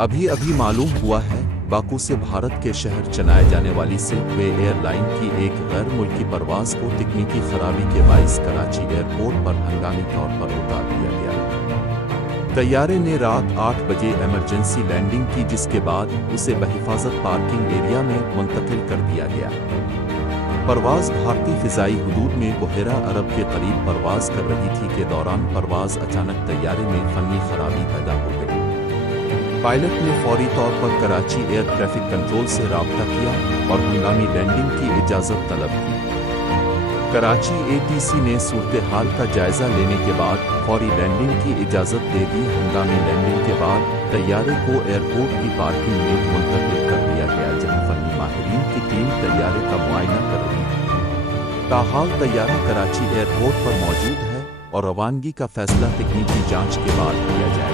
ابھی ابھی معلوم ہوا ہے باکو سے بھارت کے شہر چلائے جانے والی سلک وے ایئر لائن کی ایک غیر ملکی پرواز کو تکنیکی خرابی کے باعث کراچی ایئرپورٹ پر ہنگامی طور پر اتار دیا گیا۔ طیارے نے رات 8 بجے ایمرجنسی لینڈنگ کی، جس کے بعد اسے بحفاظت پارکنگ ایریا میں منتقل کر دیا گیا۔ پرواز بھارتی فضائی حدود میں بحیرہ عرب کے قریب پرواز کر رہی تھی کے دوران پرواز اچانک طیارے میں فنی خرابی پیدا ہو گئی۔ پائلٹ نے فوری طور پر کراچی ایئر ٹریفک کنٹرول سے رابطہ کیا اور ہنگامی لینڈنگ کی اجازت طلب کی۔ کراچی ATC نے صورتحال کا جائزہ لینے کے بعد فوری لینڈنگ کی اجازت دے دی۔ ہنگامی لینڈنگ کے بعد طیارے کو ایئرپورٹ کی پارکنگ میں منتقل کر دیا گیا، جہاں فنی ماہرین کی ٹیم طیارے کا معائنہ کر رہی ہے۔ تاحال طیارہ کراچی ایئرپورٹ پر موجود ہے اور روانگی کا فیصلہ تکنیکی جانچ کے بعد کیا جائے گا۔